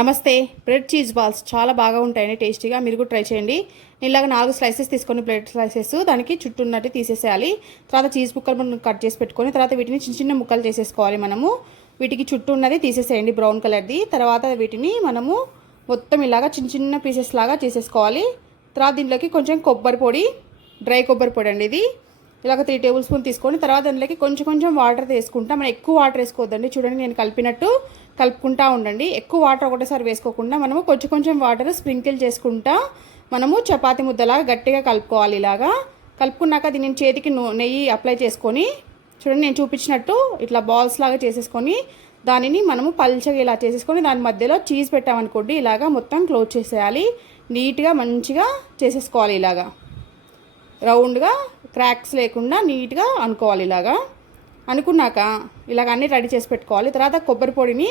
నమస్తే bread cheese balls చాలా బాగా ఉంటాయండి టేస్టీగా మీరు కూడా ట్రై చేయండి. నేను ఇలాగ నాలుగు స్లైసెస్ తీసుకొని ప్లేట్ స్లైసెస్ దానికి చుట్టూ ఉన్నట్టు తీసేసేయాలి. తర్వాత చీజ్ ముక్కలు మనం కట్ చేసి పెట్టుకొని తర్వాత వీటిని చిన్న చిన్న ముక్కలు చేసేసుకోవాలి మనము. వీటికి చుట్టూ ఉన్నది తీసేసేయండి బ్రౌన్ కలర్ది. తర్వాత వీటిని మనము మొత్తం ఇలాగా చిన్న చిన్న పీసెస్ లాగా చేసేసుకోవాలి. తర్వాత దీంట్లోకి కొంచెం కొబ్బరి పొడి డ్రై కొబ్బరి పొడి అండి ఇది. ఇలాగ త్రీ టేబుల్ స్పూన్ తీసుకొని తర్వాత దాంట్లోకి కొంచెం కొంచెం వాటర్ వేసుకుంటా మనం ఎక్కువ వాటర్ వేసుకోవద్దండి. చూడండి నేను కలిపినట్టు కలుపుకుంటా ఉండండి. ఎక్కువ వాటర్ ఒకటేసారి వేసుకోకుండా మనము కొంచెం కొంచెం వాటర్ స్ప్రింకిల్ చేసుకుంటా మనము చపాతి ముద్దలాగా గట్టిగా కలుపుకోవాలి ఇలాగా. కలుపుకున్నాక దీన్ని చేతికి నెయ్యి అప్లై చేసుకొని చూడండి నేను చూపించినట్టు ఇట్లా బాల్స్ లాగా చేసేసుకొని దానిని మనము పల్చగా ఇలా చేసేసుకొని దాని మధ్యలో చీజ్ పెట్టామనుకోండి ఇలాగా మొత్తం క్లోజ్ చేసేయాలి. నీట్గా మంచిగా చేసేసుకోవాలి ఇలాగా. రౌండ్గా క్రాక్స్ లేకుండా నీట్గా అనుకోవాలి ఇలాగా. అనుకున్నాక ఇలాగ అన్నీ రెడీ చేసి పెట్టుకోవాలి. తర్వాత కొబ్బరి పొడిని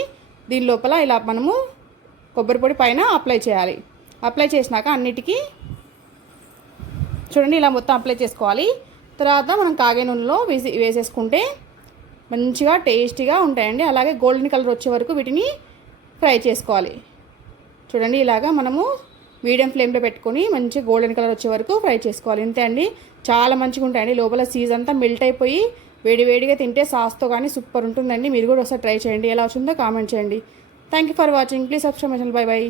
దీని లోపల ఇలా మనము కొబ్బరి పొడి పైన అప్లై చేయాలి. అప్లై చేసినాక అన్నిటికీ చూడండి ఇలా మొత్తం అప్లై చేసుకోవాలి. తర్వాత మనం కాగే నూనెలో వేసి వేసేసుకుంటే మంచిగా టేస్టీగా ఉంటాయండి. అలాగే గోల్డెన్ కలర్ వచ్చే వరకు వీటిని ఫ్రై చేసుకోవాలి. చూడండి ఇలాగా మనము మీడియం ఫ్లేమ్లో పెట్టుకొని మంచి గోల్డెన్ కలర్ వచ్చే వరకు ఫ్రై చేసుకోవాలి. ఇంతే అండి. చాలా మంచిగా ఉంటాయండి. లోపల సీజ్ అంతా మెల్ట్ అయిపోయి వేడివేడిగా తింటే సాస్తో కానీ సూపర్ ఉంటుందండి. మీరు కూడా ఒకసారి ట్రై చేయండి. ఎలా వచ్చిందో కామెంట్ చేయండి. Thank you for watching please subscribe bye bye